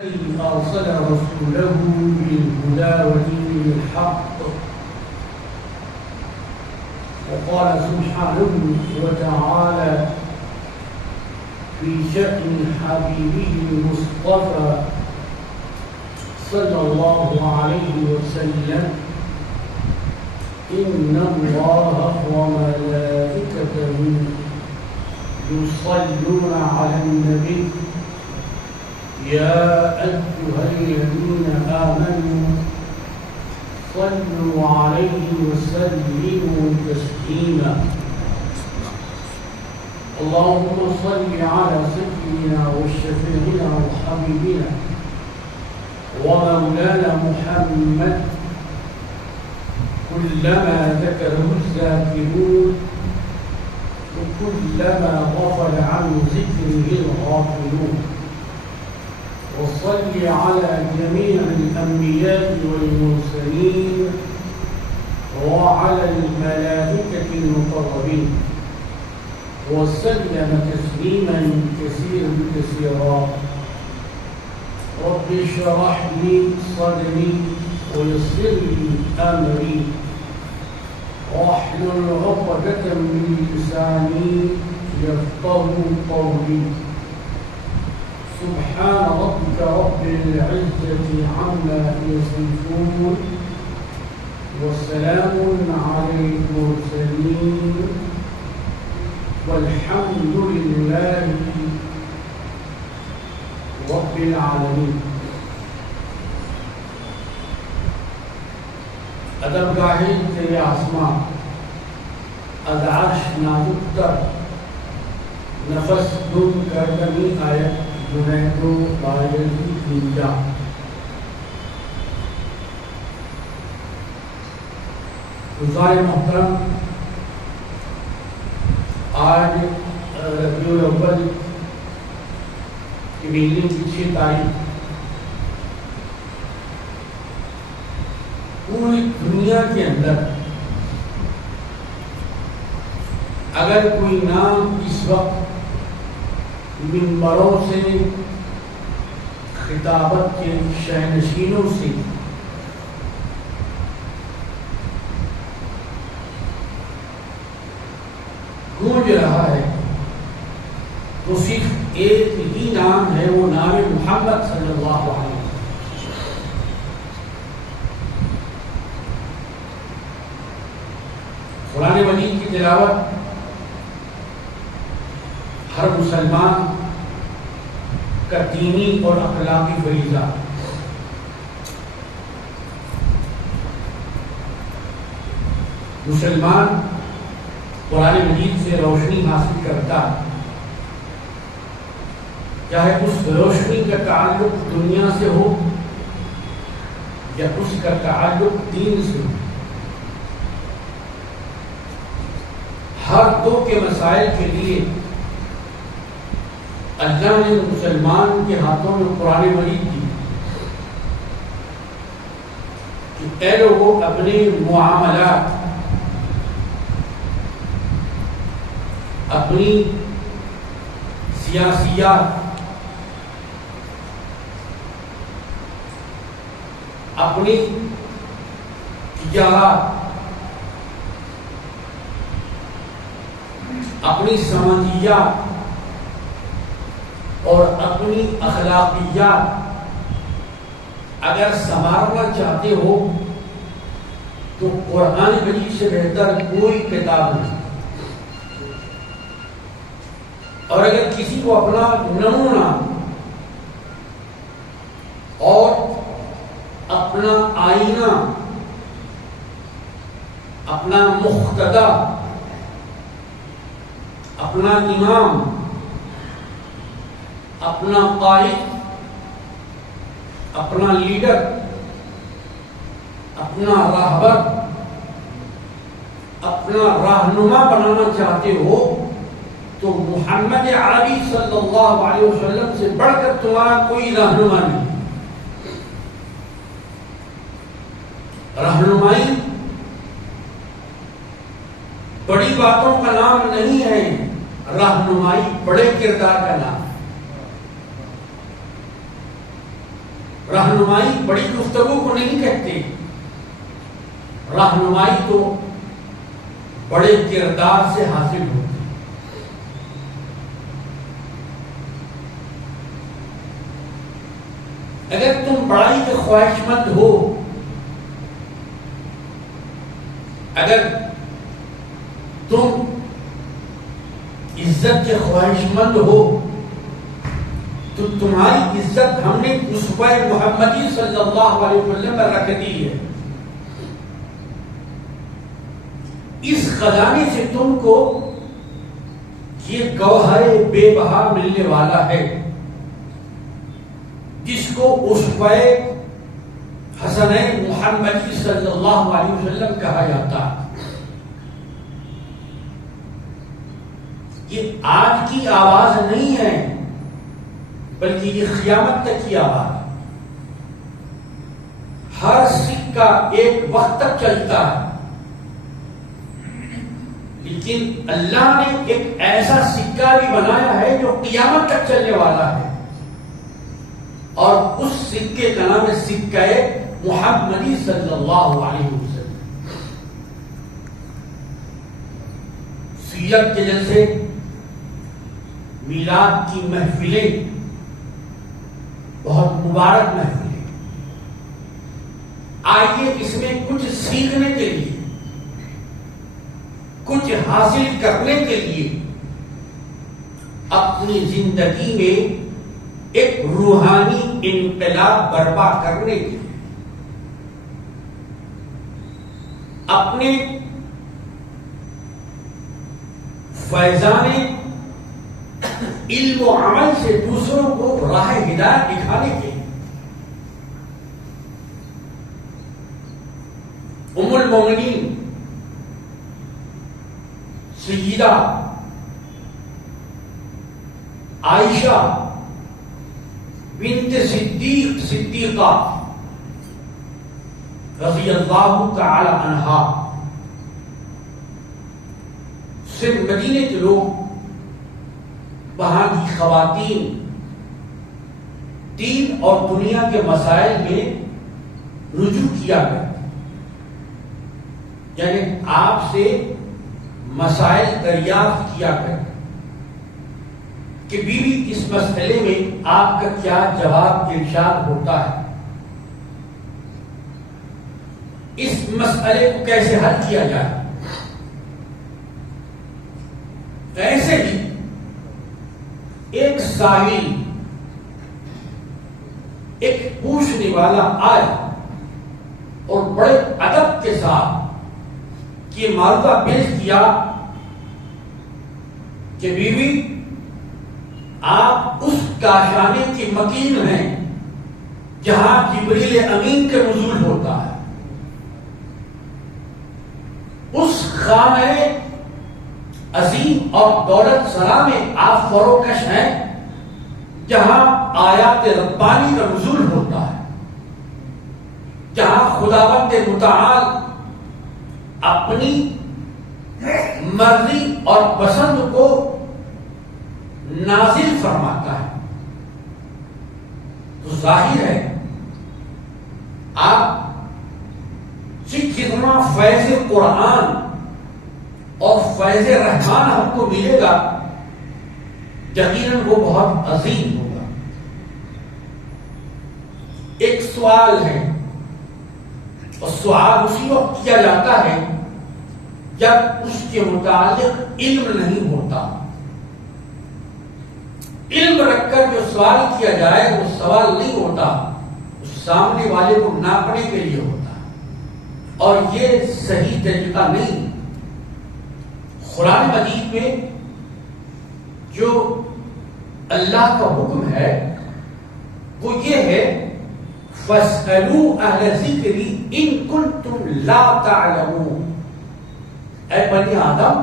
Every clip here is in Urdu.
أرسل رسوله بالهدى ودين الحق. وقال سبحانه وتعالى في شأن حبيبه المصطفى صلى الله عليه وسلم: إن الله وملائكته يصلون على النبي يا أيها الذين آمنوا صلوا عليه وسلموا تسليما. اللهم صل على سيدنا وشفيعنا وحبيبنا ومولانا محمد كلما ذكره الذاكرون وكلما غفل عن ذكره الغافلون. وصل على جميع الأنبياء والمرسلين وعلى الملائكة المقربين وسلم تسليما كثيرا كثيرا. رب اشرح لي صدري ويسر لي أمري واحلل عقدة من لساني يفقهوا قولي. سبحان ربك رب العزة عما يصفون وسلام على المرسلين والحمد لله رب العالمين. ادب گاہی تیرے آسمان از عرش نازک تر نفس دم کردنی آیت جنید و بایزی اینجا. گزار محترم، آج ربیع الاول کی مہینے کی 6 تاریخ پوری دنیا کے اندر اگر کوئی نام اس وقت منبروں سے خطابت کے شہنشینوں سے گونج رہا ہے تو صرف ایک ہی نام ہے، وہ نام محمد صلی اللہ علیہ وسلم. قرآن مجید کی تلاوت ہر مسلمان کا دینی اور اخلاقی فریضہ. مسلمان قرآن مجید سے روشنی حاصل کرتا ہے، چاہے اس روشنی کا تعلق دنیا سے ہو یا اس کا تعلق دین سے ہو. ہر دو کے مسائل کے لیے اللہ نے مسلمان کے ہاتھوں میں قرآن مجید دی کہ اے لوگوں اپنے معاملات، اپنی سیاسیات، اپنی تجارت، اپنی سماجیات اور اپنی اخلاقیات اگر سنوارنا چاہتے ہو تو قرآن مجید سے بہتر کوئی کتاب نہیں. اور اگر کسی کو اپنا نمونہ اور اپنا آئینہ، اپنا مقتدی، اپنا امام، اپنا قائد، اپنا لیڈر، اپنا راہبر، اپنا رہنما بنانا چاہتے ہو تو محمد عربی صلی اللہ علیہ وسلم سے بڑھ کر تمہارا کوئی رہنما نہیں. رہنمائی بڑی باتوں کا نام نہیں ہے، رہنمائی بڑے کردار کا نام. رہنمائی بڑی گفتگو کو نہیں کہتے، رہنمائی تو بڑے کردار سے حاصل ہوتی۔ اگر تم بڑائی کے خواہش مند ہو، اگر تم عزت کے خواہش مند ہو، تو تمہاری عزت ہم نے اسوہ محمدی صلی اللہ علیہ وسلم پر رکھ دی ہے۔ اس خزانے سے تم کو یہ گوہر بے بہا ملنے والا ہے، جس کو اسوہ حسنین محمدی صلی اللہ علیہ وسلم کہا جاتا ہے۔ یہ آج کی آواز نہیں ہے، بلکہ یہ قیامت تک کی آواز ہے۔ ہر سکہ ایک وقت تک چلتا ہے، لیکن اللہ نے ایک ایسا سکہ بھی بنایا ہے جو قیامت تک چلنے والا ہے، اور اس سکے کا نام ہے سکہ محمدی صلی اللہ علیہ وسلم۔ سیرت کے جلسے، میلاد کی محفلیں بہت مبارک محفلیں، آئیے اس میں کچھ سیکھنے کے لیے، کچھ حاصل کرنے کے لیے، اپنی زندگی میں ایک روحانی انقلاب برپا کرنے کے لیے، اپنے فیضان علم و عمل سے دوسروں کو راہ ہدایت دکھانے کے لیے۔ ام المومنین سیدہ عائشہ بنت صدیقہ رضی اللہ تعالی عنہا سے مدینے کے لوگ، وہاں کی خواتین دین اور دنیا کے مسائل میں رجوع کیا کرتی، یعنی آپ سے مسائل دریافت کیا کرتی کہ بیوی اس مسئلے میں آپ کا کیا جواب ارشاد ہوتا ہے، اس مسئلے کو کیسے حل کیا جائے۔ ایسے ہی ایک سائل، ایک پوچھنے والا آیا اور بڑے ادب کے ساتھ یہ معلومہ پیش کیا کہ بیوی آپ اس کاشانے کی مکین ہیں جہاں جبریل امین کے نزول ہوتا ہے، اس خانہ عظیم اور دولت سرا میں آپ فروکش ہیں جہاں آیات ربانی کا نزول ہوتا ہے، جہاں خداوند متعال اپنی مرضی اور پسند کو نازل فرماتا ہے۔ تو ظاہر ہے آپ جتنا فیض قرآن اور فیض رحمان ہم کو ملے گا، یقیناً وہ بہت عظیم ہوگا۔ ایک سوال ہے، اور سوال اسی وقت کیا جاتا ہے جب اس کے متعلق علم نہیں ہوتا۔ علم رکھ کر جو سوال کیا جائے وہ سوال نہیں ہوتا، اس سامنے والے کو ناپنے کے لیے ہوتا، اور یہ صحیح طریقہ نہیں۔ قرآن مجید میں جو اللہ کا حکم ہے وہ یہ ہے فَاسْأَلُوا أَهْلَ الذِّكْرِ إِن كُنتُمْ لَا تَعْلَمُونَ۔ اے بنی آدم،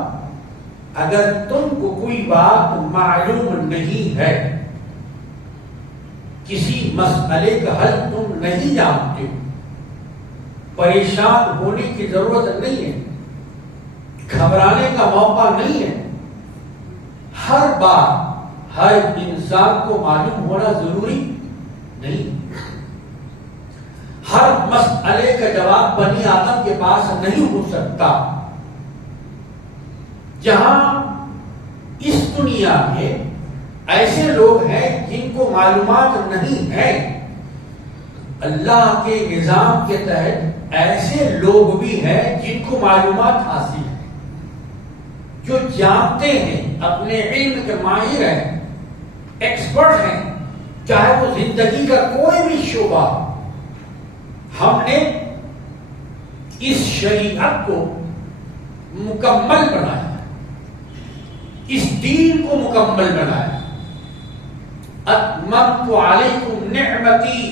اگر تم کو کوئی بات معلوم نہیں ہے، کسی مسئلے کا حل تم نہیں جانتے، پریشان ہونے کی ضرورت نہیں ہے، گھبرانے کا موقع نہیں ہے۔ ہر بات ہر انسان کو معلوم ہونا ضروری نہیں، ہر مسئلے کا جواب بنی آدم کے پاس نہیں ہو سکتا. جہاں اس دنیا میں ایسے لوگ ہیں جن کو معلومات نہیں ہے، اللہ کے نظام کے تحت ایسے لوگ بھی ہیں جن کو معلومات حاصل ہے، جو جانتے ہیں، اپنے علم کے ماہر ہیں، ایکسپرٹ ہیں، چاہے وہ زندگی کا کوئی بھی شعبہ. ہم نے اس شریعت کو مکمل بنایا، اس دین کو مکمل بنایا. اتممت علیکم نعمتی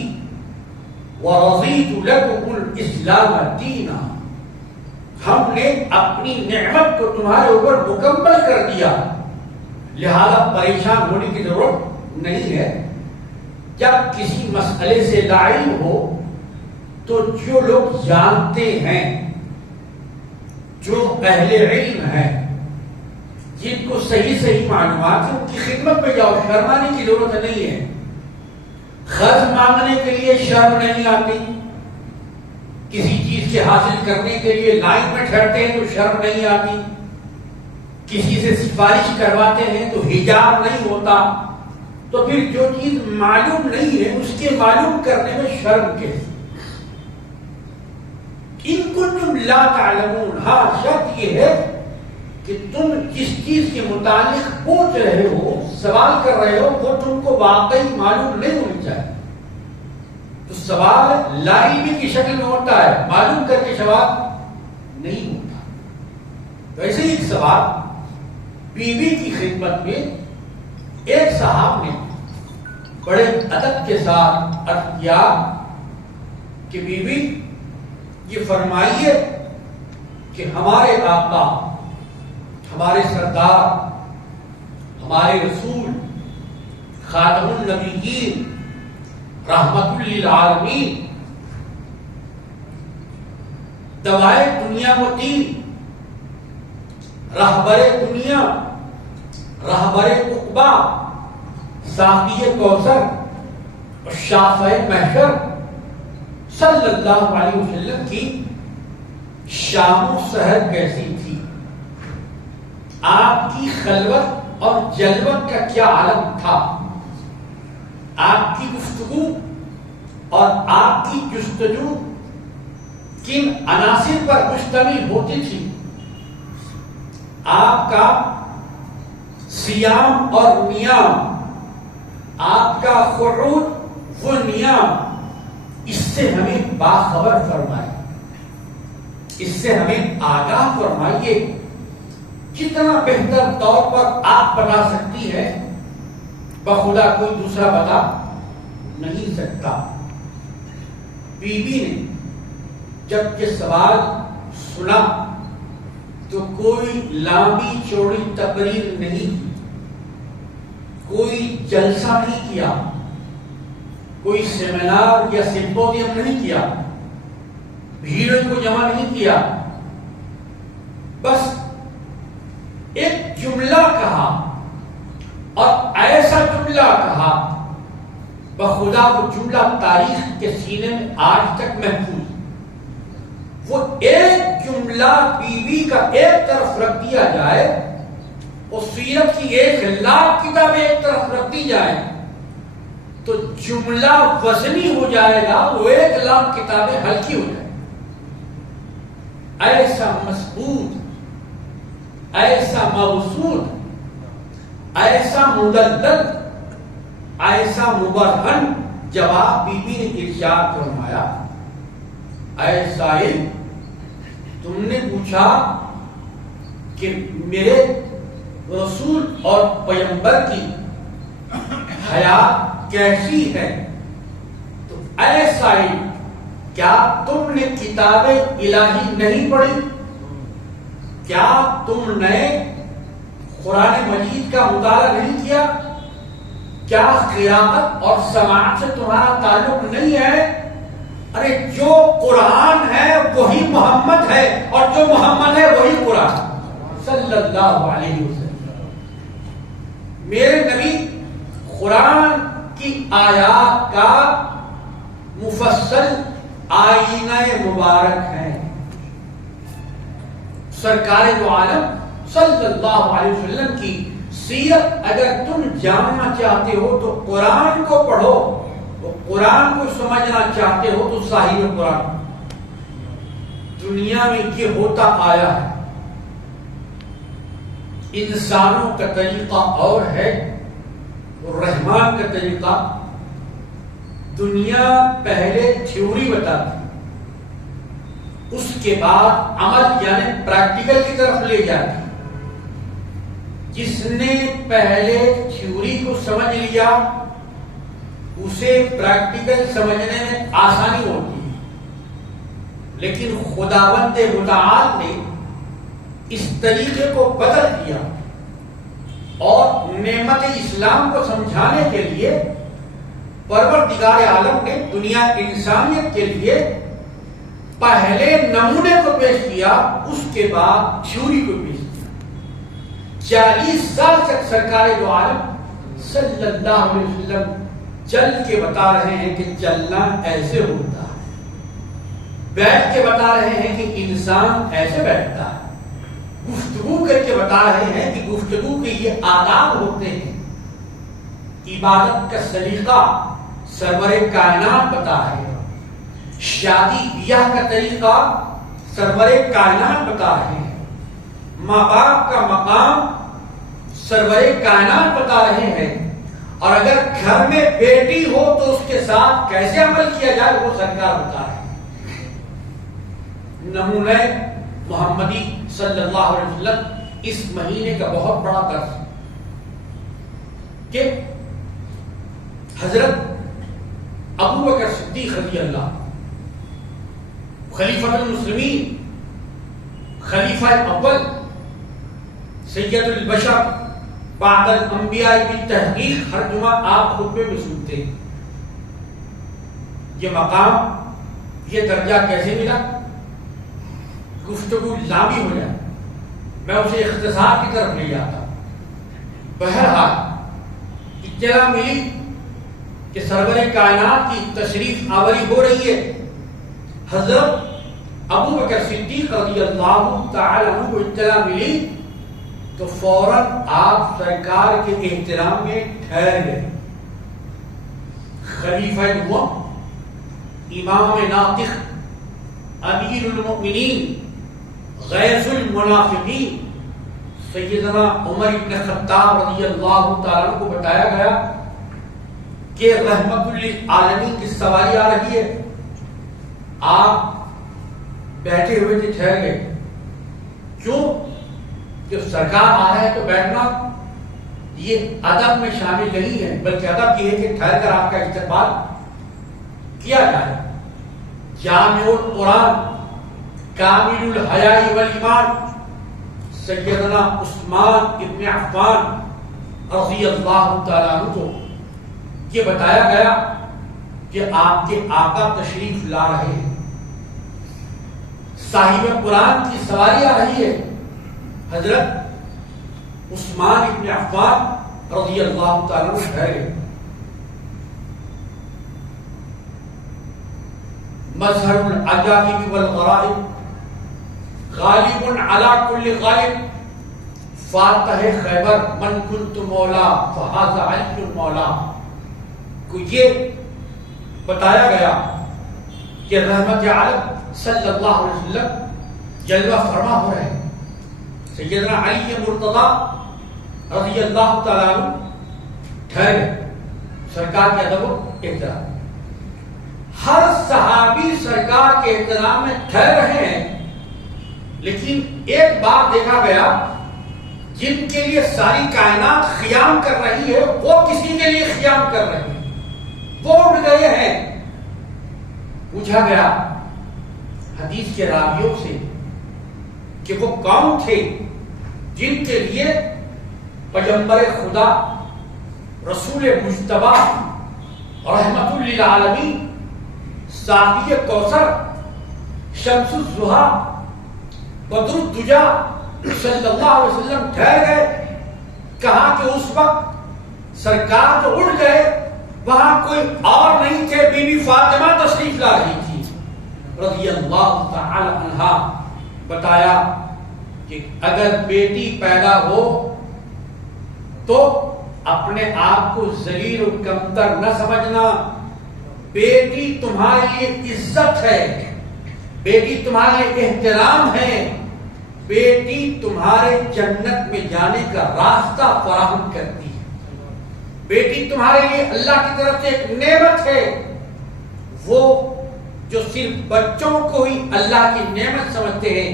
ورضیت لکم الاسلام دینا. ہم نے اپنی نعمت کو تمہارے اوپر مکمل کر دیا، لہذا پریشان ہونے کی ضرورت نہیں ہے. جب کسی مسئلے سے لاعلم ہو تو جو لوگ جانتے ہیں، جو اہل علم ہیں، جن کو صحیح معلومات ہیں، ان کی خدمت میں جاؤ. شرمانے کی ضرورت نہیں ہے. قرض مانگنے کے لیے شرم نہیں آتی، کسی چیز سے حاصل کرنے کے لیے لائن میں ٹھہرتے ہیں تو شرم نہیں آتی، کسی سے سفارش کرواتے ہیں تو حجاب نہیں ہوتا. تو پھر جو چیز معلوم نہیں ہے اس کے معلوم کرنے میں شرم کیسے؟ ان کنتم لا تعلمون. ہاں، شرط یہ ہے کہ تم جس چیز کے متعلق پوچھ رہے ہو، سوال کر رہے ہو، وہ تم کو واقعی معلوم نہیں ہونی چاہیے. تو سوال لاعلمی کی شکل میں ہوتا ہے، معلوم کر کے جواب نہیں ہوتا. تو ایسے ہی ایک سوال بیوی کی خدمت میں ایک صاحب نے بڑے ادب کے ساتھ عرض کیا کہ بیوی، یہ فرمائیے کہ ہمارے آقا، ہمارے سردار، ہمارے رسول، خاتم النبیین، رحمت للعالمین، دوائے دنیا و دین، رہبر دنیا، رہبر عقبا، ساقی کوثر اور شافع محشر صلی اللہ علیہ وسلم کی شام و سحر کیسی تھی؟ آپ کی خلوت اور جلوت کا کیا عالم تھا؟ آپ کی گفتگو اور آپ کی جستجو کن عناصر پر مشتمل ہوتی تھی؟ آپ کا سیام اور نیام، آپ کا قعود و نیام، اس سے ہمیں باخبر فرمائے، اس سے ہمیں آگاہ فرمائیے. کتنا بہتر طور پر آپ بنا سکتی ہے، بخدا کوئی دوسرا بتا نہیں سکتا. بیوی نے جب یہ سوال سنا تو کوئی لمبی چوڑی تقریر نہیں کی، کوئی جلسہ نہیں کیا، کوئی سیمینار یا سمپوزیم نہیں کیا، بھیڑ کو جمع نہیں کیا. بس ایک جملہ کہا، اور ایسا جملہ کہا بخدا وہ جملہ تاریخ کے سینے میں آج تک محفوظ. وہ ایک جملہ بیوی کا ایک طرف رکھ دیا جائے، اور سیرت کی 1,00,000 کتابیں ایک طرف رکھ دی جائے تو جملہ وزنی ہو جائے گا، وہ 1,00,000 کتابیں ہلکی ہو جائیں. ایسا مسعود، ایسا موصول، ایسا مدلل، ایسا مبرہن جواب بیوی نے ارشاد فرمایا. اے سائل، تم نے پوچھا کہ میرے رسول اور پیغمبر کی حیات کیسی ہے، تو اے سائل، کیا تم نے کتاب الہی نہیں پڑھی؟ کیا تم نے قرآن مجید کا مطالعہ نہیں کیا؟ کیا قراءت اور سماعت سے تمہارا تعلق نہیں ہے؟ ارے جو قرآن ہے وہی محمد ہے، اور جو محمد ہے وہی قرآن صلی اللہ علیہ وسلم. میرے نبی قرآن کی آیات کا مفصل آئینہ مبارک ہیں. سرکار دو عالم صلی اللہ علیہ وسلم کی سیرت اگر تم جاننا چاہتے ہو تو قرآن کو پڑھو، قرآن کو سمجھنا چاہتے ہو تو صاحب قرآن. دنیا میں یہ ہوتا آیا ہے، انسانوں کا طریقہ اور ہے اور رحمان کا طریقہ. دنیا پہلے تھیوری بتاتی، اس کے بعد عمل یعنی پریکٹیکل کی طرف لے جاتی. جس نے پہلے تھیوری کو سمجھ لیا اسے پریکٹیکل سمجھنے میں آسانی ہوتی ہے. لیکن خداوند متعال نے اس طریقے کو بدل دیا اور نعمت اسلام کو سمجھانے کے لیے پروردگار عالم نے دنیا انسانیت کے لیے پہلے نمونے کو پیش کیا، اس کے بعد تھیوری کو پیش کیا. 40 سال تک سرکار دو عالم صلی اللہ علیہ وسلم چل کے بتا رہے ہیں کہ چلنا ایسے ہوتا ہے، بیٹھ کے بتا رہے ہیں کہ انسان ایسے بیٹھتا ہے، گفتگو کر کے بتا رہے ہیں کہ گفتگو کے یہ آداب ہوتے ہیں. عبادت کا سلیقہ سرور کائنات بتا رہے ہیں، شادی بیاہ کا طریقہ سرور کائنات بتا رہے ہیں، ماں باپ کا مقام سرور کائنات بتا رہے ہیں، اور اگر گھر میں بیٹی ہو تو اس کے ساتھ کیسے عمل کیا جائے وہ سرکار بتا رہے ہیں. نمونہ محمدی صلی اللہ علیہ وسلم اس مہینے کا بہت بڑا درس کہ حضرت ابو بکر صدیق رضی اللہ خلیفۃ المسلمین، خلیفہ اول، سید البشر بعد الانبیاء بالتحقیق، ہر جمعہ آپ خطبے میں سنتے ہیں. یہ مقام، یہ درجہ کیسے ملا؟ گفتگو لامبی ہو جائے، میں اسے اختصار کی طرف لے جاتا. بہرحال اطلاع ملی کہ سرور کائنات کی تشریف آوری ہو رہی ہے. حضرت ابو بکر صدیق رضی اللہ تعالی عنہ کو اطلاع ملی تو فوراً آپ سرکار کے احترام میں ٹھہر گئے. خلیفہ دوم، امام ناطق، امیر المؤمنین، غیث المنافقین سیدنا عمر بن خطاب رضی اللہ تعالیٰ عنہ کو بتایا گیا کہ رحمت للعالمین کی سواری آ رہی ہے. آپ بیٹھے ہوئے تھے، ٹھہر گئے. کیوں؟ جب سرکار آ رہا ہے تو بیٹھنا یہ ادب میں شامل نہیں ہے، بلکہ ادب یہ ہے کہ ٹھہر کر آپ کا استقبال کیا جائے. جامع القرآن، کامل الحیاء والایمان سیدنا عثمان ابن عفان رضی اللہ تعالیٰ عنہ کو یہ بتایا گیا کہ آپ کے آقا تشریف لا رہے ہیں، صاحب قرآن کی سواری آ رہی ہے. حضرت عثمان ابن عفان رضی اللہ تعالیٰ عنہ ٹھہرے. مظہر العجائب والغرائب، غالب علی کل غالب، فاتح خیبر من کنت مولا فہذا علی المولا کو یہ بتایا گیا کہ رحمت عالم صلی اللہ علیہ وسلم جلوہ فرما ہو رہے ہیں. سیدنا علی مرتضی رضی اللہ تعالیٰ عنہ ٹھہرے. سرکار کے ادب و احترام، ہر صحابی سرکار کے احترام میں ٹھہر رہے ہیں. لیکن ایک بات دیکھا گیا، جن کے لیے ساری کائنات خیام کر رہی ہے وہ کسی کے لیے خیام کر رہے ہیں، وہ اٹھ گئے ہیں. پوچھا گیا حدیث کے راویوں سے کہ وہ کون تھے جن کے لیے پیغمبر خدا رسول مجتبی رحمت للعالمین ساقی کوثر شمس الضحیٰ بدر الدجا صلی اللہ علیہ وسلم ٹھہر گئے. کہا کہ اس وقت سرکار جو اٹھ گئے وہاں کوئی اور نہیں تھے، بی بی فاطمہ تشریف لا رہی تھی. رضی اللہ تعالی عنہا بتایا کہ اگر بیٹی پیدا ہو تو اپنے آپ کو ذلیل و کمتر نہ سمجھنا. بیٹی تمہارے لیے عزت ہے، بیٹی تمہارے لیے احترام ہے، بیٹی تمہارے جنت میں جانے کا راستہ فراہم کرتی ہے. بیٹی تمہارے لیے اللہ کی طرف سے ایک نعمت ہے. وہ جو صرف بچوں کو ہی اللہ کی نعمت سمجھتے ہیں،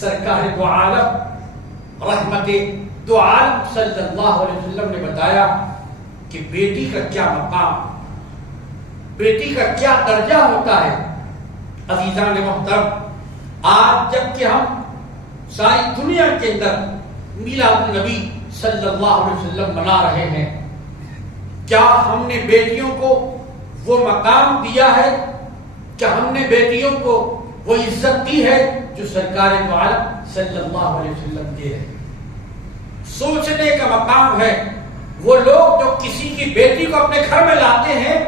سرکار دو عالم رحمت دو عالم صلی اللہ علیہ وسلم نے بتایا کہ بیٹی کا کیا مقام، بیٹی کا کیا درجہ ہوتا ہے. عزیزان محترم، آج جب کہ ہم ساری دنیا کے اندر میلاد النبی صلی اللہ علیہ وسلم منا رہے ہیں، کیا ہم نے بیٹیوں کو وہ مقام دیا ہے؟ کیا ہم نے بیٹیوں کو وہ عزت دی ہے جو سرکار دو عالم صلی اللہ علیہ وسلم دے رہے؟ سوچنے کا مقام ہے. وہ لوگ جو کسی کی بیٹی کو اپنے گھر میں لاتے ہیں،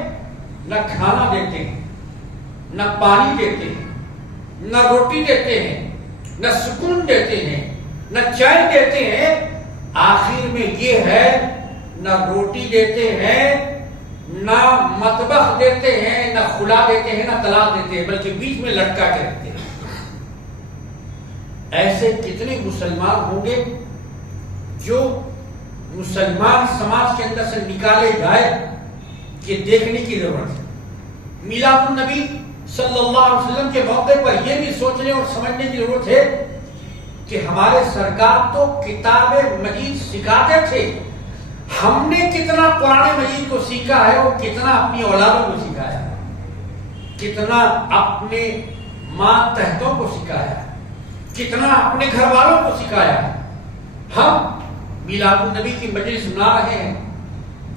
نہ کھانا دیتے ہیں، نہ پانی دیتے ہیں، نہ روٹی دیتے ہیں، نہ سکون دیتے ہیں، نہ چین دیتے ہیں، آخر میں یہ ہے نہ روٹی دیتے ہیں، نہ مطبخ دیتے ہیں، نہ خلا دیتے ہیں، نہ طلاق دیتے ہیں، بلکہ بیچ میں لٹکا کے رکھتے ہیں. ایسے کتنے مسلمان ہوں گے جو مسلمان سماج کے اندر سے نکالے جائے، یہ دیکھنے کی ضرورت ہے. میلاد النبی صلی اللہ علیہ وسلم کے موقع پر یہ بھی سوچنے اور سمجھنے کی ضرورت ہے کہ ہمارے سرکار تو کتاب مجید سکھاتے تھے، ہم نے کتنا قرآن مجید کو سیکھا ہے اور کتنا اپنی اولادوں کو سکھایا ہے، کتنا اپنے ماتحتوں کو سکھایا ہے، کتنا اپنے گھر والوں کو سکھایا ہے. ہم میلاد النبی کی مجلس منا رہے ہیں،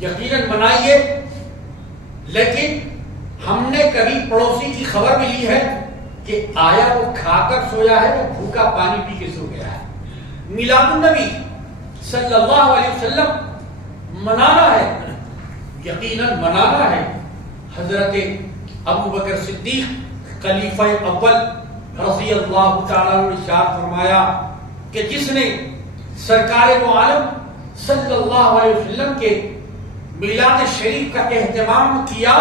یقیناً منائیے، لیکن ہم نے کبھی پڑوسی کی خبر بھی لی ہے کہ آیا وہ کھا کر سویا ہے یا بھوکا پانی پی کے سو گیا ہے؟ میلاد النبی صلی اللہ علیہ وسلم منانا ہے، یقیناً منانا ہے. حضرت ابو بکر صدیق خلیفہ اول رضی اللہ تعالیٰ نے ارشاد فرمایا کہ جس نے سرکار دو عالم صلی اللہ علیہ وسلم کے میلاد شریف کا اہتمام کیا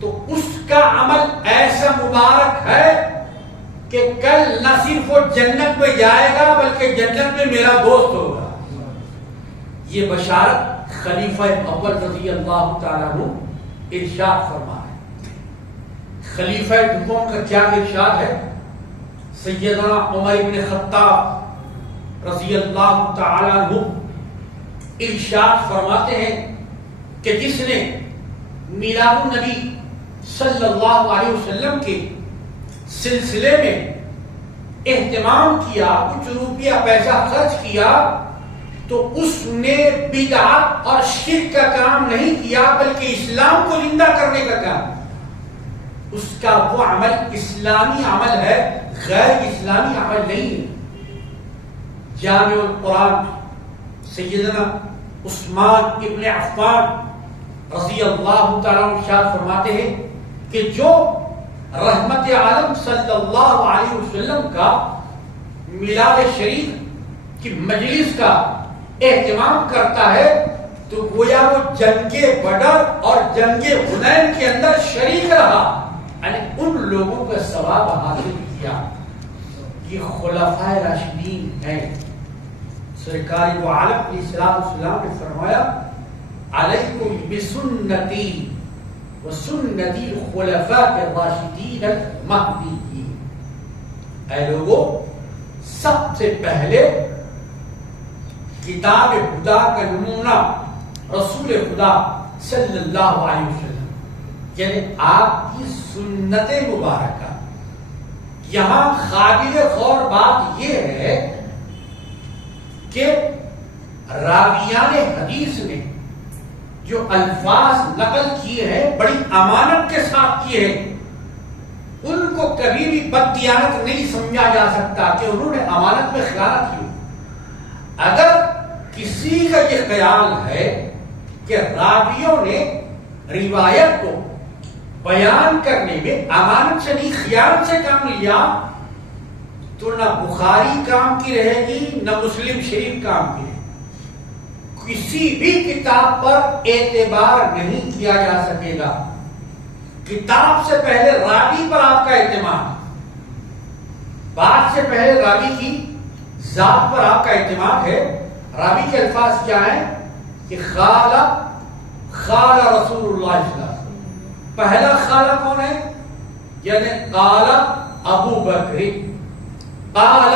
تو اس کا عمل ایسا مبارک ہے کہ کل نہ صرف وہ جنت میں جائے گا بلکہ جنت میں میرا دوست ہوگا. یہ بشارت خلیفہ اول رضی اللہ تعالیٰ عنہ ارشاد فرمائے. خلیفہ دوم کا کیا ارشاد ہے؟ سیدنا عمر بن خطاب رضی اللہ تعالیٰ عنہ ارشاد فرماتے ہیں کہ جس نے میلاد النبی صلی اللہ علیہ وسلم کے سلسلے میں اہتمام کیا، کچھ روپیہ پیسہ خرچ کیا، تو اس نے بدعت اور شرک کا کام نہیں کیا بلکہ اسلام کو زندہ کرنے کا کام. اس کا وہ عمل اسلامی عمل ہے، غیر اسلامی عمل نہیں ہے. جامع القرآن سیدنا عثمان ابن عفان رضی اللہ تعالیٰ عنہ ارشاد فرماتے ہیں کہ جو رحمت عالم صلی اللہ علیہ وسلم کا میلاد شریف کی مجلس کا اہتمام کرتا ہے تو گویا وہ جنگ بدر اور جنگ حنین کے اندر شریک رہا، یعنی ان لوگوں کا ثواب حاصل کیا. یہ خلفائے راشدین ہیں. سرکار دو عالم علیہ السلام نے فرمایا علیکم بسنتی وسنتی الخلفاء الراشدین المہدیین. اے لوگوں، سب سے پہلے کتاب خدا کا نمونہ رسول خدا صلی اللہ علیہ وسلم، یعنی آپ کی سنت مبارکہ. یہاں قابل غور بات یہ ہے کہ راویان حدیث نے جو الفاظ نقل کیے ہیں بڑی امانت کے ساتھ کیے ہیں. ان کو کبھی بھی بددیانت نہیں سمجھا جا سکتا کہ انہوں نے امانت میں خیانت کی. اگر کسی کا یہ خیال ہے کہ راویوں نے روایت کو بیان کرنے میں امانت سے نہیں خیانت سے کام لیا تو نہ بخاری کام کی رہے گی نہ مسلم شریف کام کی رہے گی. کسی بھی کتاب پر اعتبار نہیں کیا جا سکے گا. کتاب سے پہلے راوی پر آپ کا اعتماد، بات سے پہلے راوی کی ذات پر آپ کا اعتماد ہے. راوی کے الفاظ کیا ہیں کہ قال رسول اللہ صلی اللہ علیہ وسلم. پہلا قال کون ہے؟ یعنی قال ابو بکر، قال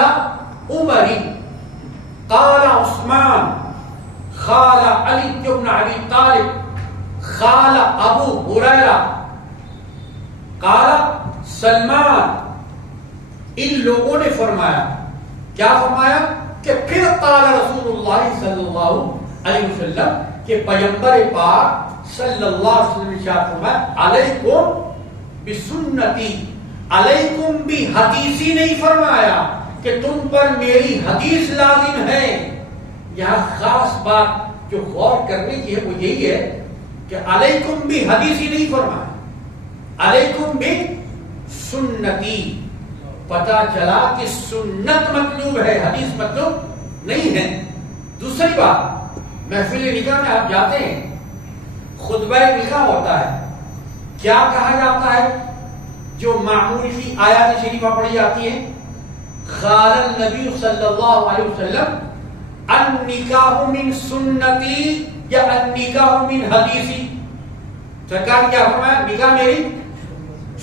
عمر، قال عثمان، قال علی بن ابی طالب، قال ابو ہریرہ، قال سلمان. ان لوگوں نے فرمایا، کیا فرمایا کہ پھر قال رسول اللہ صلی اللہ علیہ وسلم کہ پیغمبر پاک صلی اللہ علیہ وسلم نے کیا فرمایا، علیکم بسنتی، علیکم بحدیثی. نہیں فرمایا کہ تم پر میری حدیث لازم ہے. یہاں خاص بات جو غور کرنے کی ہے وہ یہی ہے کہ علیکم بحدیثی نہیں فرمایا، علیکم بسنتی. پتا چلا کہ سنت مطلوب ہے، حدیث مطلوب نہیں ہے. دوسری بات، محفل نکاح میں آپ جاتے ہیں، خطبہ نکاح ہوتا ہے، کیا کہا جاتا ہے؟ جو معمول کی آیات شریفہ پڑھی جاتی ہیں، قال النبی صلی اللہ علیہ وسلم النکاح من سنتی یا النکاح من حدیثی. سرکار کیا فرمایا؟ نکاح میری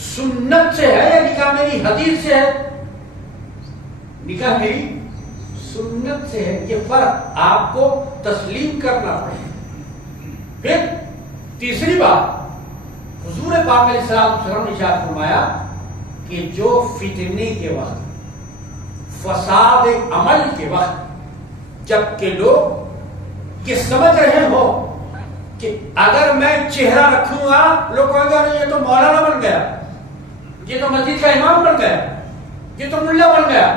سنت سے ہے یا نکاح میری حدیث سے ہے؟ نکاح میری سنت سے ہے. یہ فرق آپ کو تسلیم کرنا پڑے. پھر تیسری بات، حضور پاک علیہ السلام نے ارشاد فرمایا کہ جو فتنے کے وقت، فساد عمل کے وقت، جب کہ لوگ یہ سمجھ رہے ہو کہ اگر میں چہرہ رکھوں گا لوگ کہیں گے یہ تو مولانا بن گیا، یہ تو مسجد کا امام بن گیا، یہ تو ملا بن گیا.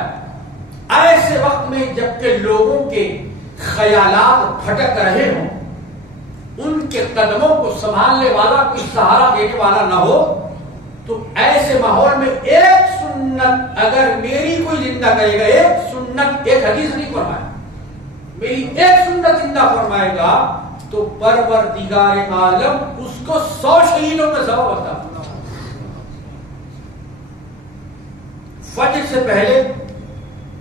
ایسے وقت میں جب کہ لوگوں کے خیالات بھٹک رہے ہوں، ان کے قدموں کو سنبھالنے والا، کوئی سہارا دینے والا نہ ہو، تو ایسے ماحول میں ایک سنت اگر میری کوئی زندہ کرے گا، ایک سنت، ایک حدیث نہیں فرمائے، میری ایک سنت زندہ فرمائے گا تو پروردگار عالم اس کو 100 شہیدوں کا ثواب عطا فرمائے. فجر سے پہلے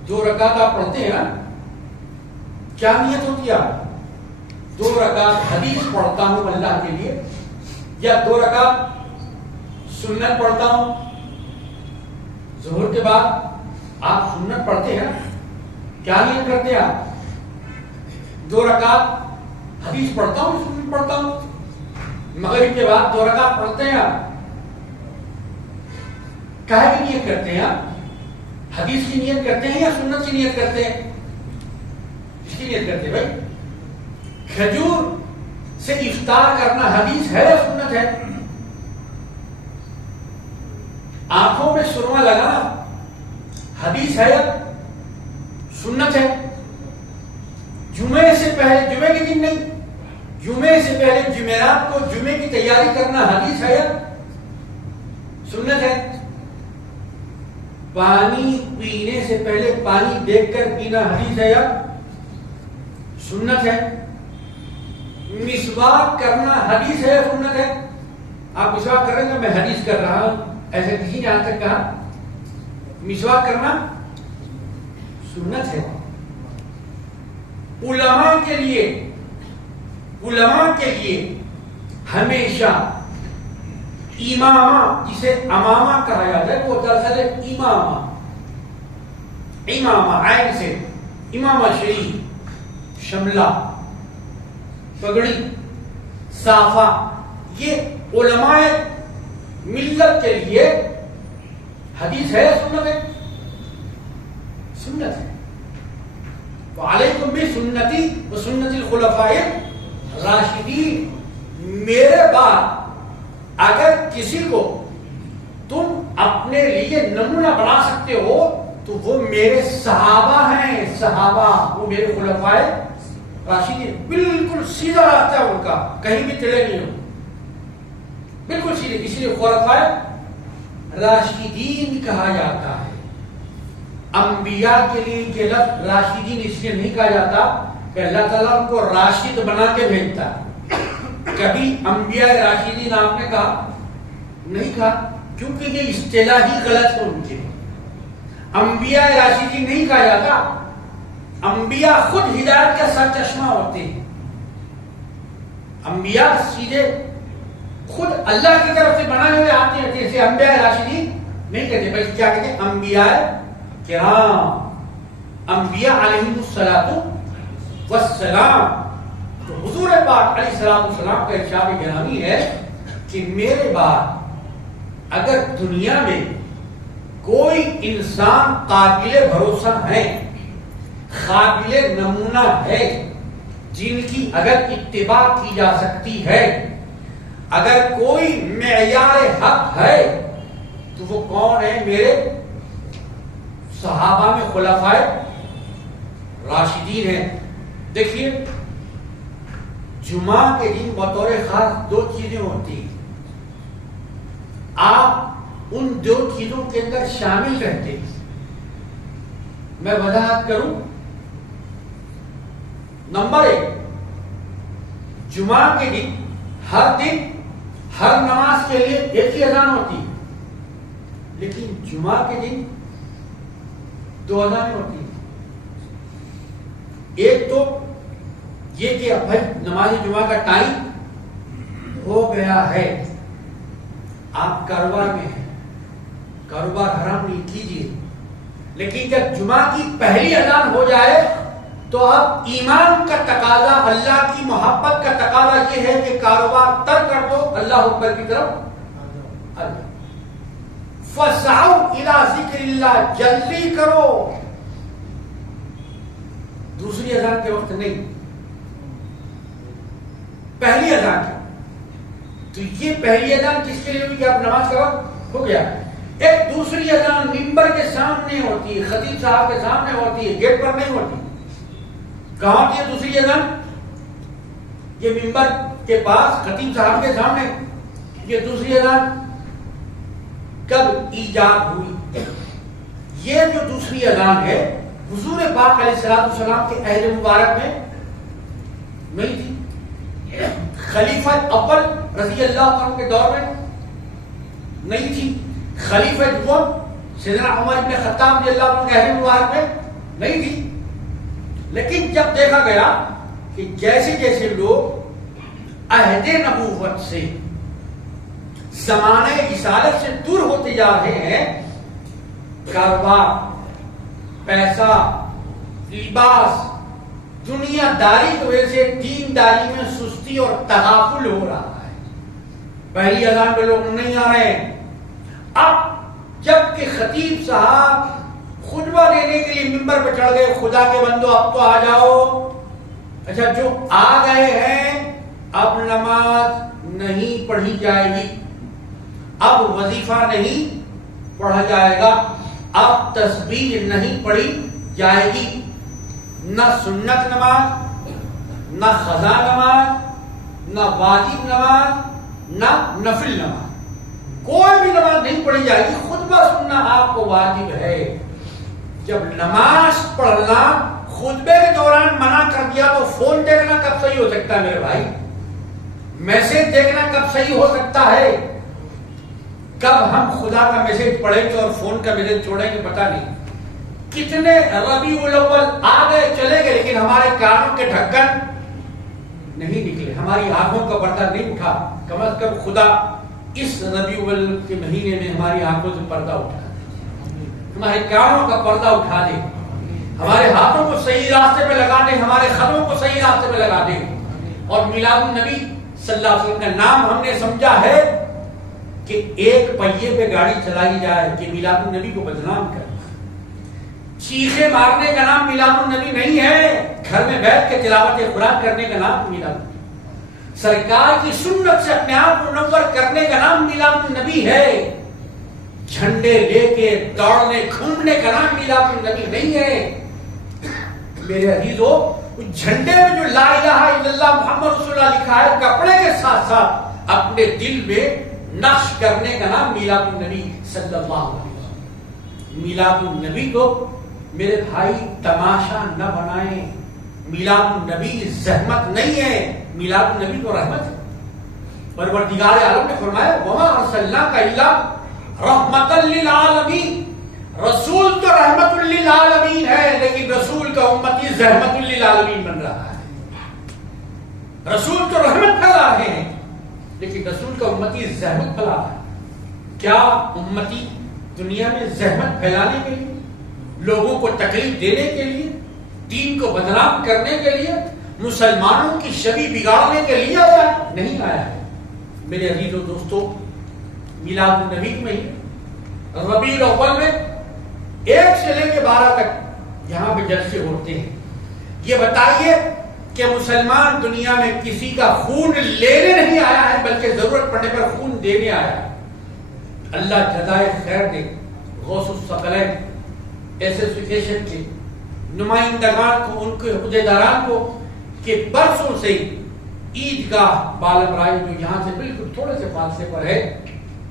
2 رکعت آپ پڑھتے ہیں نا، کیا نیت ہوتی ہے؟ 2 رکعت حدیث پڑھتا ہوں اللہ کے لیے، یا 2 رکعت سنت پڑھتا ہوں. ظہر کے بعد آپ سنت پڑھتے ہیں، کیا نیت کرتے ہیں آپ؟ 2 رکعت حدیث پڑھتا ہوں، سنت پڑھتا ہوں. مغرب کے بعد 2 رکعت پڑھتے ہیں آپ، کہے کی نیت کرتے ہیں آپ؟ حدیث کی نیت کرتے ہیں یا سنت کی نیت کرتے ہیں؟ اس کی نیت کرتے ہیں. بھائی کھجور سے افطار کرنا حدیث ہے یا سنت ہے؟ آنکھوں میں سرما لگانا حدیث ہے یا سنت ہے؟ جمعے سے پہلے، جمعے کے دن نہیں، جمعے سے پہلے جمعرات کو جمعے کی تیاری کرنا حدیث ہے یا سنت ہے؟ پانی پینے سے پہلے پانی دیکھ کر پینا حدیث ہے یا سنت ہے؟ مسواک کرنا حدیث ہے یا سنت ہے؟ آپ مسواک کر رہے ہیں، میں حدیث کر رہا ہوں، ایسے کسی نے آج تک کہا؟ مسواک کرنا سنت ہے. علماء کے لیے ہمیشہ امامہ، جسے امامہ کہا جاتا ہے، وہ دراصل امامہ عین سے امامہ شریف، شملہ، پگڑی، صافہ، یہ علماء ملت کے لیے حدیث ہے، سنت ہے؟ سنت ہے. وعلیکم بسنتی وسنت الخلفاء الراشدین. میرے بعد اگر کسی کو تم اپنے لیے نمونہ بنا سکتے ہو تو وہ میرے صحابہ ہیں. صحابہ وہ میرے خلفاء راشدین، بالکل سیدھا راستہ ان کا، کہیں بھی ٹیڑھے نہیں ہو. بالکل سیدھے. اس لیے خلفائے راشدین کہا جاتا ہے. انبیاء کے لیے یہ لفظ راشدین اس لیے نہیں کہا جاتا کہ اللہ تعالیٰ ان کو راشد بنا کے بھیجتا. کبھی انبیاء راشدین آپ نے کہا نہیں کہا, کیونکہ یہ اصطلاحی غلط ہے ان کے. انبیاء راشدین نہیں کہا جاتا. انبیاء خود ہدایت کا سرچشمہ ہوتے ہیں. انبیاء سیدھے خود اللہ کی طرف سے بنائے ہوئے آتے ہیں. جیسے انبیاء راشدین نہیں کہتے, بلکہ کیا کہتے ہیں, انبیاء کرام, انبیاء علیہم الصلوۃ والسلام. تو حضور پاک علیہ السلام کا ارشاد گرامی ہے کہ میرے بعد اگر دنیا میں کوئی انسان قابل بھروسہ ہے, قابل نمونہ ہے, جن کی اگر اتباع کی جا سکتی ہے, اگر کوئی معیار حق ہے, تو وہ کون ہے؟ میرے صحابہ میں خلفائے راشدین ہیں. دیکھیے جمعہ کے دن بطور خاص دو چیزیں ہوتی ہیں. آپ ان دو چیزوں کے اندر شامل رہتے ہیں. میں وضاحت کروں. نمبر 1, جمعہ کے دن ہر نماز کے لیے ایک ہی اذان ہوتی ہے, لیکن جمعہ کے دن 2 اذانیں ہوتی ہیں. ایک تو یہ کہ بھائی نماز جمعہ کا ٹائم ہو گیا ہے, آپ کاروبار میں ہیں, کاروبار حرام نہیں کیجیے, لیکن جب جمعہ کی پہلی اذان ہو جائے تو اب ایمان کا تقاضا, اللہ کی محبت کا تقاضا یہ ہے کہ کاروبار ترک کر دو, اللہ اکبر کی طرف. فَسَعَوْا إِلَىٰ ذِكْرِ اللَّهِ, جلدی کرو. دوسری اذان کے وقت نہیں, پہلی اذان کی. تو یہ پہلی اذان کس کے لیے ہوئی کہ آپ نماز کا وقت ہو گیا. ایک دوسری اذان ممبر کے سامنے ہوتی ہے, خطیب صاحب کے سامنے ہوتی ہے, گیٹ پر نہیں ہوتی. کہاں ہوتی ہے دوسری اذان؟ یہ ممبر کے پاس خطیب صاحب کے سامنے. یہ دوسری اذان کب ایجاد ہوئی؟ یہ جو دوسری اذان ہے حضور پاک علیہ السلام کے عہد مبارک میں نہیں تھی. خلیفہ اول رضی اللہ عنہ کے دور میں نہیں تھی. خلیفہ دوم سیدنا عمر بن خطاب رضی اللہ عنہ کے عہد مبارک میں نہیں تھی. لیکن جب دیکھا گیا کہ جیسے جیسے لوگ عہد نبوت سے, زمانے رسالت سے دور ہوتے جا رہے ہیں, کاروبار, پیسہ, لباس, دنیا داری کی وجہ سے دینداری میں سستی اور تغافل ہو رہا ہے. پہلی اذان پہ لوگ نہیں آ رہے ہیں. اب جب کہ خطیب صاحب خطبہ دینے کے لیے ممبر پہ چڑھ گئے, خدا کے بندو اب تو آ جاؤ. اچھا جو آ گئے ہیں اب نماز نہیں پڑھی جائے گی, اب وظیفہ نہیں پڑھا جائے گا, اب تسبیح نہیں پڑھی جائے گی. نہ سنت نماز, نہ قضا نماز, نہ واجب نماز, نہ نفل نماز, کوئی بھی نماز نہیں پڑھی جائے گی. خطبہ سننا آپ کو واجب ہے. جب نماز پڑھنا خطبے کے دوران منع کر دیا تو فون دیکھنا کب صحیح ہو سکتا ہے میرے بھائی؟ میسج دیکھنا کب صحیح ہو سکتا ہے؟ کب ہم خدا کا میسج پڑھیں گے اور فون کا میسج چھوڑیں گے پتہ نہیں. کتنے ربیع الاول آ گئے چلے گئے, لیکن ہمارے کانوں کے ڈھکن نہیں نکلے, ہماری آنکھوں کا پردہ نہیں اٹھا. کم از کم خدا اس ربیع الاول کے مہینے میں ہماری آنکھوں سے پردہ اٹھا دے, ہمارے کانوں کا پردہ اٹھا دے, ہمارے ہاتھوں کو صحیح راستے پہ لگا دے, ہمارے قدموں کو صحیح راستے پہ لگا دے. اور میلاد النبی صلی اللہ علیہ وسلم کا نام ہم نے سمجھا ہے کہ ایک پہیے پہ گاڑی چلائی جائے کہ میلاد النبی کو بدنام کر. چیخے مارنے کا نام میلاد النبی نہیں ہے, گھر میں بیٹھ کے تلاوت قرآن کرنے کا نام میلاد النبی. سرکار کی سنت سے اپنے آپ کو منور کرنے کا نام میلاد النبی ہے. جھنڈے لے کے دوڑنے گھومنے کا نام میلاد النبی نہیں ہے. میرے عزیزو, جھنڈے میں جو لا الہ الا اللہ محمد رسول اللہ لکھا ہے, کپڑے کے ساتھ ساتھ اپنے دل میں نقش کرنے کا نام میلاد النبی صلی اللہ علیہ وسلم۔ میلاد النبی کو میرے بھائی تماشا نہ بنائیں، میلاد النبی زحمت نہیں ہے، میلاد النبی تو رحمت ہے۔ پروردگار عالم نے فرمایا وما ارسلناک الا رحمۃ للعالمین، رسول تو رحمت للعالمین ہے، لیکن رسول کا امتی زحمت للعالمین بن رہا ہے۔ رسول تو رحمت پھیلا رہے ہیں لیکن رسول کا امتی زحمت پھیلا رہا ہے۔ کیا امتی دنیا میں زحمت پھیلانے کے لیے، لوگوں کو تکلیف دینے کے لیے، دین کو بدنام کرنے کے لیے، مسلمانوں کی چھوی بگاڑنے کے لیے آیا ہے؟ نہیں آیا ہے۔ میرے عزیزو دوستو، میلاد النبی میں ہی ربیع الاول میں 1 سے لے کے 12 تک یہاں پہ جلسے ہوتے ہیں۔ یہ بتائیے کہ مسلمان دنیا میں کسی کا خون لینے نہیں آیا ہے بلکہ ضرورت پڑنے پر خون دینے آیا ہے۔ اللہ جزائے خیر دے غوث الثقلین ایسوسیشن کے نمائندگان کو، ان کے عہدیداران کو، کہ برسوں سے عیدگاہ بالم رائے جو یہاں سے بالکل تھوڑے سے فاصلے پر ہے،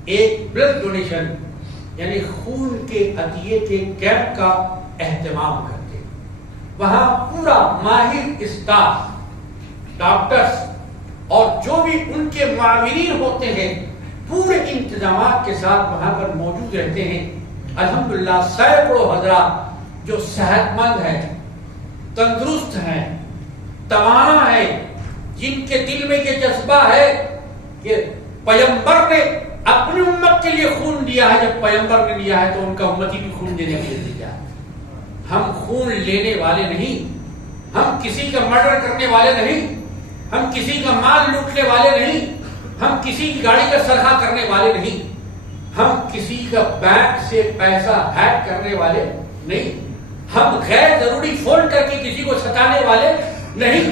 ایک بلڈ ڈونیشن یعنی خون کے عطیے کے کیمپ کا اہتمام کرتے، وہاں پورا ماہر اسٹاف، ڈاکٹرز اور جو بھی ان کے معاونین ہوتے ہیں پورے انتظامات کے ساتھ وہاں پر موجود رہتے ہیں۔ الحمدللہ سینکڑوں حضرات جو صحت مند ہیں، تندرست ہیں، توانا ہیں، جن کے دل میں یہ جذبہ ہے کہ پیغمبر نے اپنی امت کے لیے خون دیا ہے، جب پیغمبر نے لیا ہے تو ان کا امتی بھی خون دینے کے لیے دیا ہے۔ ہم خون لینے والے نہیں، ہم کسی کا مرڈر کرنے والے نہیں، ہم کسی کا مال لوٹنے والے نہیں، ہم کسی کی گاڑی کا سرقہ کرنے والے نہیں، ہم کسی کا بینک سے پیسہ ہیک کرنے والے نہیں، ہم غیر ضروری فون کر کے کسی کو ستانے والے نہیں،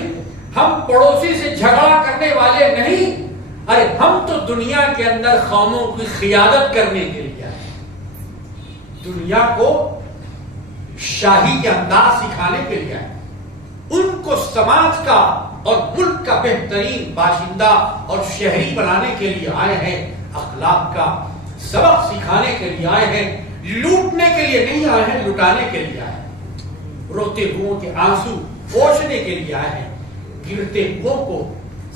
ہم پڑوسی سے جھگڑا کرنے والے نہیں۔ ارے ہم تو دنیا کے اندر قوموں کی قیادت کرنے کے لیے آئے، دنیا کو شاہی کے انداز سکھانے کے لیے آئے، ان کو سماج کا اور ملک کا بہترین باشندہ اور شہری بنانے کے لیے آئے ہیں، اخلاق کا سبق سکھانے کے لیے آئے ہیں، لوٹنے کے لیے نہیں آئے ہیں، لٹانے کے لیے آئے ہیں، روتے ہوئوں کے آنسو پوچھنے کے لیے آئے ہیں، گرتے ہوئوں کو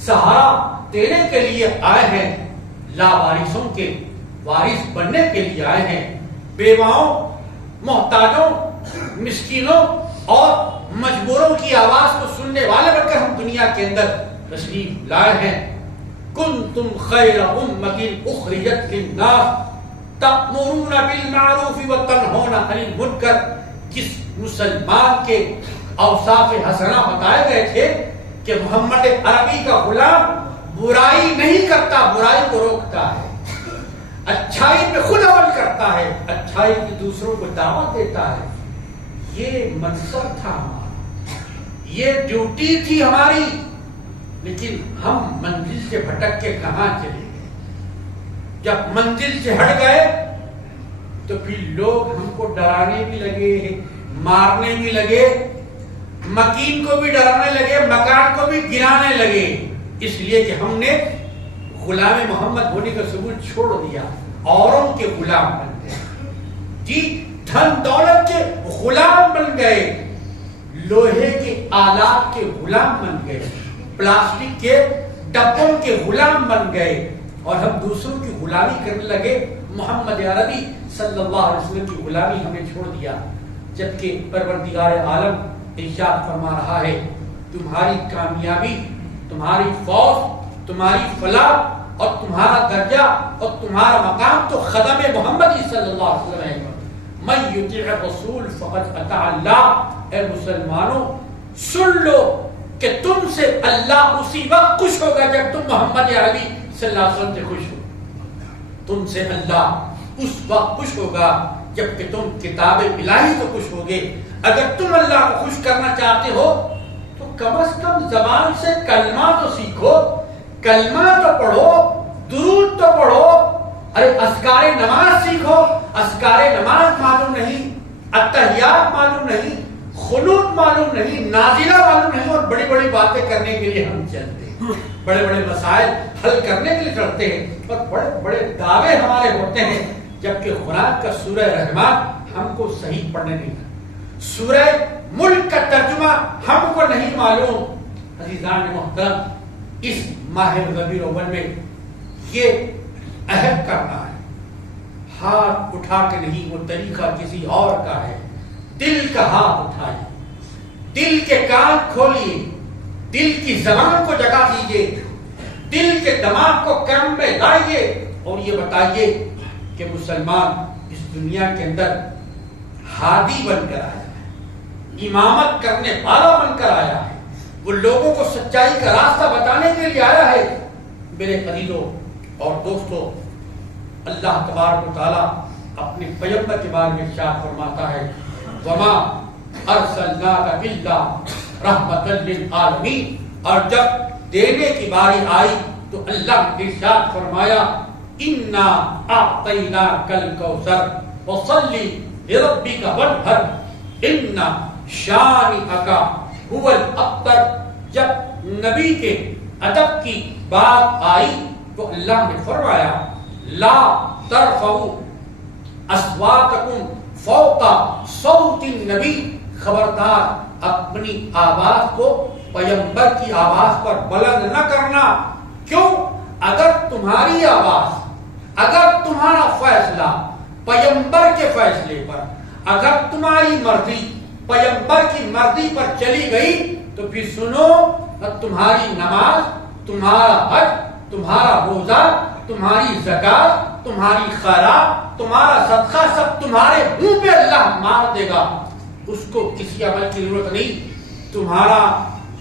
سہارا دینے کے لیے آئے ہیں، لاوارثوں کے وارث بننے کے لیے آئے ہیں، بیواؤں، محتاجوں، مسکینوں اور مجبوروں کی آواز کو سننے والے بن کر ہم دنیا کے اندر تشریف لائے ہیں۔ کنتم خیر امۃ اخرجت للناس تأمرون بالمعروف وتنہون عن المنکر، جس مسلمان کے اوصاف حسنہ بتائے گئے تھے کہ محمد عربی کا غلام برائی نہیں کرتا، برائی کو روکتا ہے، اچھائی پہ خود عمل کرتا ہے، اچھائی کی دوسروں کو دعوت دیتا ہے۔ یہ منصب تھا ہمارا، یہ ڈیوٹی تھی ہماری، لیکن ہم منزل سے بھٹک کے کہاں چلے گئے؟ جب منزل سے ہٹ گئے تو پھر لوگ ہم کو ڈرانے بھی لگے، مارنے بھی لگے، مکین کو بھی ڈرانے لگے، مکان کو بھی گرانے لگے، اس لیے کہ ہم نے غلام محمد ہونے کا ثبوت چھوڑ دیا، اوروں کے غلام بن گئے، جی دھن دولت کے غلام بن گئے، لوہے کے آلات کے غلام بن گئے، پلاسٹک کے ڈبوں کے غلام بن گئے، اور ہم دوسروں کی غلامی کرنے لگے۔ محمد عربی صلی اللہ علیہ وسلم کی غلامی ہمیں چھوڑ دیا، جبکہ پروردگار عالم ارشاد فرما رہا ہے تمہاری کامیابی، تمہاری فوج، تمہاری فلاح اور تمہارا درجہ اور تمہارا مقام تو خدم محمد صلی اللہ علیہ وسلم ہے۔ من یطیع الرسول فقد اطاع اللہ۔ اے مسلمانوں سن لو کہ تم سے اللہ اسی وقت خوش ہوگا جب تم محمد عربی صلی اللہ علیہ وسلم سے خوش ہو، تم سے اللہ اس وقت خوش ہوگا جب کہ تم کتاب الہی سے خوش ہوگے۔ اگر تم اللہ کو خوش کرنا چاہتے ہو تو کم از کم زبان سے کلمہ تو سیکھو، کلمہ تو پڑھو، درود تو پڑھو، ارے اذکار نماز سیکھو۔ اذکار نماز معلوم نہیں، اتحیات معلوم نہیں، خنوت معلوم نہیں، نازلہ معلوم نہیں، اور بڑی بڑی باتیں کرنے کے لیے ہم چلتے ہیں۔ بڑے بڑے مسائل حل کرنے کے لیے چڑھتے ہیں اور بڑے بڑے دعوے ہمارے ہوتے ہیں، جبکہ قرآن کا سورہ رحمان ہم کو صحیح پڑھنے نہیں آتا، سورہ ملک کا ترجمہ ہم کو نہیں معلوم۔ عزیزان محترم، اس ماہ ربیع الاول میں یہ عہد کرنا ہے، ہاتھ اٹھا کے نہیں، وہ طریقہ کسی اور کا ہے، دل کا ہاتھ اٹھائیے، دل کے کان کھولیے، دل کی زبان کو جگا دیجیے، دل کے دماغ کو کام میں لائیے اور یہ بتائیے کہ مسلمان اس دنیا کے اندر ہادی بن کر آیا ہے، امامت کرنے والا بن کر آیا ہے، وہ لوگوں کو سچائی کا راستہ بتانے کے لیے آیا ہے۔ میرے عزیزوں اور دوستوں، اللہ تبارک و تعالیٰ اپنے پیغمبر کے بارے میں ارشاد فرماتا ہے، وما ارسلناک الا رحمۃ للعالمین، اور جب دینے کی باری آئی تو اللہ نے ارشاد فرمایا، انا اعطیناک الکوثر فصلی لربک وانحر ان شانئک هو الابتر۔ جب نبی کے ادب کی بات آئی تو اللہ نے فرمایا، لا ترفعوا اصواتکم فوق صوت النبی، خبردار اپنی آواز کو پیغمبر کی آواز پر بلند نہ کرنا۔ کیوں؟ اگر تمہاری آواز، اگر تمہارا فیصلہ پیغمبر کے فیصلے پر، اگر تمہاری مرضی پیغمبر کی مرضی پر چلی گئی تو پھر سنو، تمہاری نماز، تمہارا حج، تمہارا روزہ، تمہاری زکات، تمہاری خیرات، تمہارا صدقہ سب تمہارے منہ پہ اللہ مار دے گا، اس کو کسی عمل کی ضرورت نہیں، تمہارا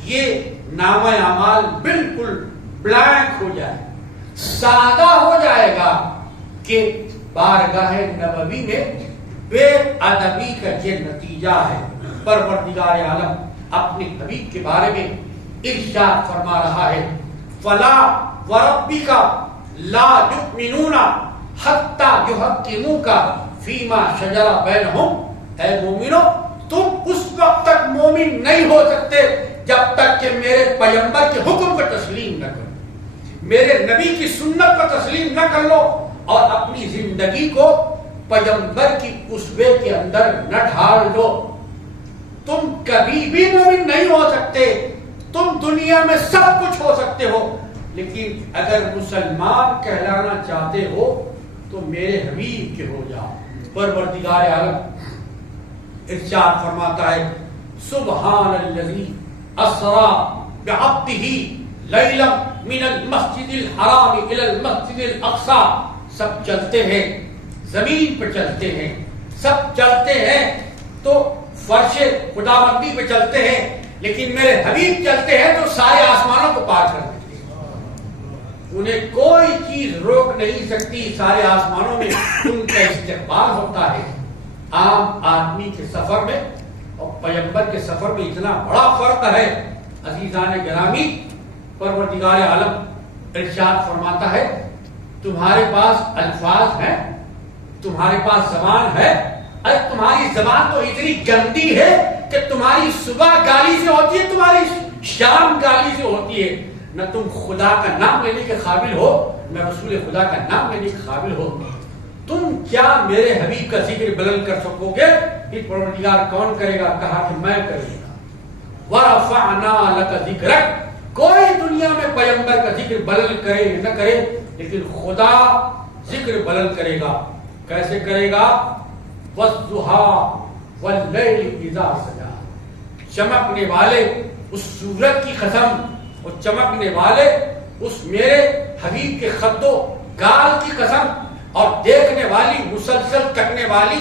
یہ نامہ اعمال بالکل بلینک ہو جائے، سادہ ہو جائے گا کہ بارگاہ نبوی میں بے ادبی کا یہ نتیجہ ہے۔ پروردگار عالم اپنے حبیب کے بارے میں ارشاد فرما رہا ہے، فلا وربک لا یؤمنون حتی یحکموک فیما شجر بینہم۔ اے مومنو، تم اس وقت تک مومن نہیں ہو سکتے جب تک کہ میرے پیغمبر کے حکم کو تسلیم نہ کرو، میرے نبی کی سنت کو تسلیم نہ کر لو اور اپنی زندگی کو پیغمبر کی اسوے کے اندر نہ ڈھال لو، تم کبھی بھی مومن نہیں ہو سکتے۔ تم دنیا میں سب کچھ ہو سکتے ہو، لیکن اگر مسلمان کہلانا چاہتے ہو تو میرے حبیب کے ہو جاؤ۔ پروردگار عالم ارشاد فرماتا ہے، سبحان الذی اسری بعبدہ لیلا من المسجد الحرام الی المسجد الاقصی۔ سب چلتے ہیں، زمین پہ چلتے ہیں، سب چلتے ہیں تو فرش خداوندی پہ چلتے ہیں، لیکن میرے حبیب چلتے ہیں تو سارے آسمانوں کو پار کر دیتے ہیں، انہیں کوئی چیز روک نہیں سکتی، سارے آسمانوں میں ان کا استقبال ہوتا ہے۔ عام آدمی کے سفر میں اور پیغمبر کے سفر میں اتنا بڑا فرق ہے۔ عزیزان گرامی، پروردگار عالم ارشاد فرماتا ہے، تمہارے پاس الفاظ ہیں، تمہارے پاس زبان ہے، ارے تمہاری زبان تو اتنی گندی ہے کہ تمہاری صبح گالی سے ہوتی ہے، تمہاری شام گالی سے ہوتی ہے، نہ تم خدا کا نام لینے کے قابل ہو، نہ رسول خدا کا نام لینے کے قابل ہو، تم کیا میرے حبیب کا ذکر بلند کر سکو گے؟ پھر پروردگار کون کرے گا؟ کہا کہ میں کروں گا۔ وَرَفَعْنَا لَكَ ذِكْرَكَ، کوئی دنیا میں پیغمبر کا ذکر بلند کرے نہ کرے، لیکن خدا ذکر بلند کرے گا۔ کیسے کرے گا؟ وَالضُّحَىٰ وَاللَّيْلِ إِذَا سَجَىٰ، چمکنے والے اس سورج کی قسم، اور چمکنے والے اس میرے حبیب کے خد و گال کی قسم، اور دیکھنے والی مسلسل تکنے والی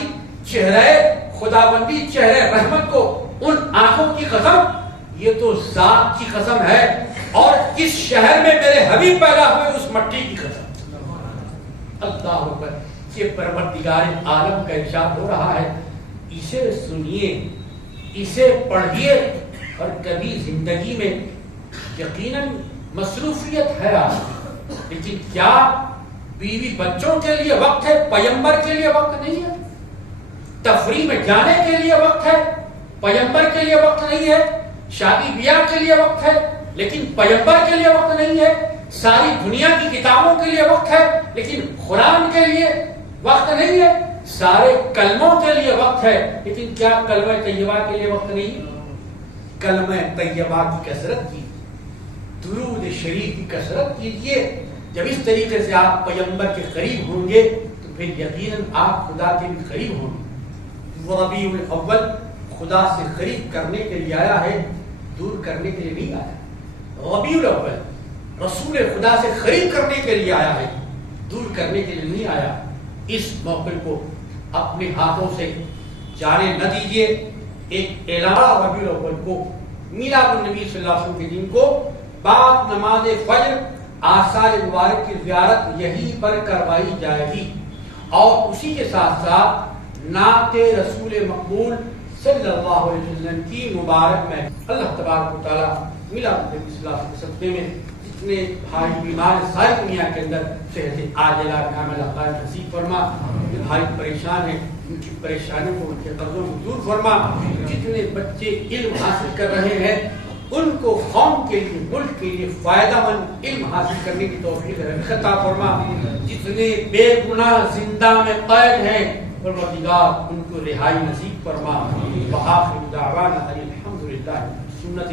چہرے خداوندی، چہرے رحمت کو ان آنکھوں کی قسم، یہ تو ذات کی قسم ہے، اور اس شہر میں میرے حبیب پیدا ہوئے اس مٹی کی قسم۔ اللہ اکبر، یہ پروردگار عالم کا ارشاد ہو رہا ہے۔ اسے سنیے، اسے پڑھیے، اور کبھی زندگی میں یقیناً مصروفیت ہے آپ، لیکن کیا بیوی بچوں کے لیے وقت ہے؟ پیغمبر کے لیے وقت نہیں ہے؟ تفریح میں جانے کے لیے وقت ہے؟ پیغمبر کے لیے وقت نہیں ہے؟ شادی بیاہ کے لیے وقت ہے؟ لیکن پیغمبر کے لیے وقت نہیں ہے. ساری دنیا کی کتابوں کے لیے وقت ہے لیکن قرآن کے لیے وقت نہیں ہے. سارے کلموں کے لیے وقت ہے لیکن کیا کلمہ طیبہ کے لیے وقت نہیں؟ کلمہ طیبہ کی کثرت کی، درود شریف کی کثرت کیجیے. جب اس طریقے سے آپ پیغمبر کے قریب ہوں گے تو پھر یقیناً آپ خدا کے بھی قریب ہوں گے. وہ ربیع الاول خدا سے قریب کرنے کے لیے آیا ہے، دور کرنے کے لیے نہیں آیا. ربیع الاول رسول خدا سے قریب کرنے کے لیے آیا ہے، دور کرنے کے لیے نہیں آیا. اس موقع کو اپنے ہاتھوں سے جانے نہ دیجیے. ایک اعلان ربیع الاول کو، میلاد النبی صلی اللہ علیہ وسلم کے دن کو، بعد نماز فجر آثار مبارک کی زیارت یہیں پر کروائی جائے گی اور اسی کے ساتھ ساتھ نعت رسول مقبول صلی اللہ علیہ وسلم کی مبارک میں. اللہ تبارک و تعالیٰ میلاد النبی صلی اللہ علیہ وسلم کے صدقے میں جتنے بھائی بیمار ساری دنیا کے اندر صحت عاجلہ کاملہ قائم نصیب فرما. جو بھائی پریشان ہیں ان کی پریشانیوں کو، ان کے قرضوں کو دور فرما. جتنے بچے علم حاصل کر رہے ہیں ان کو قوم کے لیے، ملک کے لیے فائدہ مند علم حاصل کرنے کی توفیق عطا فرما. جتنے بے گناہ زندہ میں قید ہیں پروردگار ان کو رہائی نصیب فرما. وآخر دعوانا الحمدللہ. سنت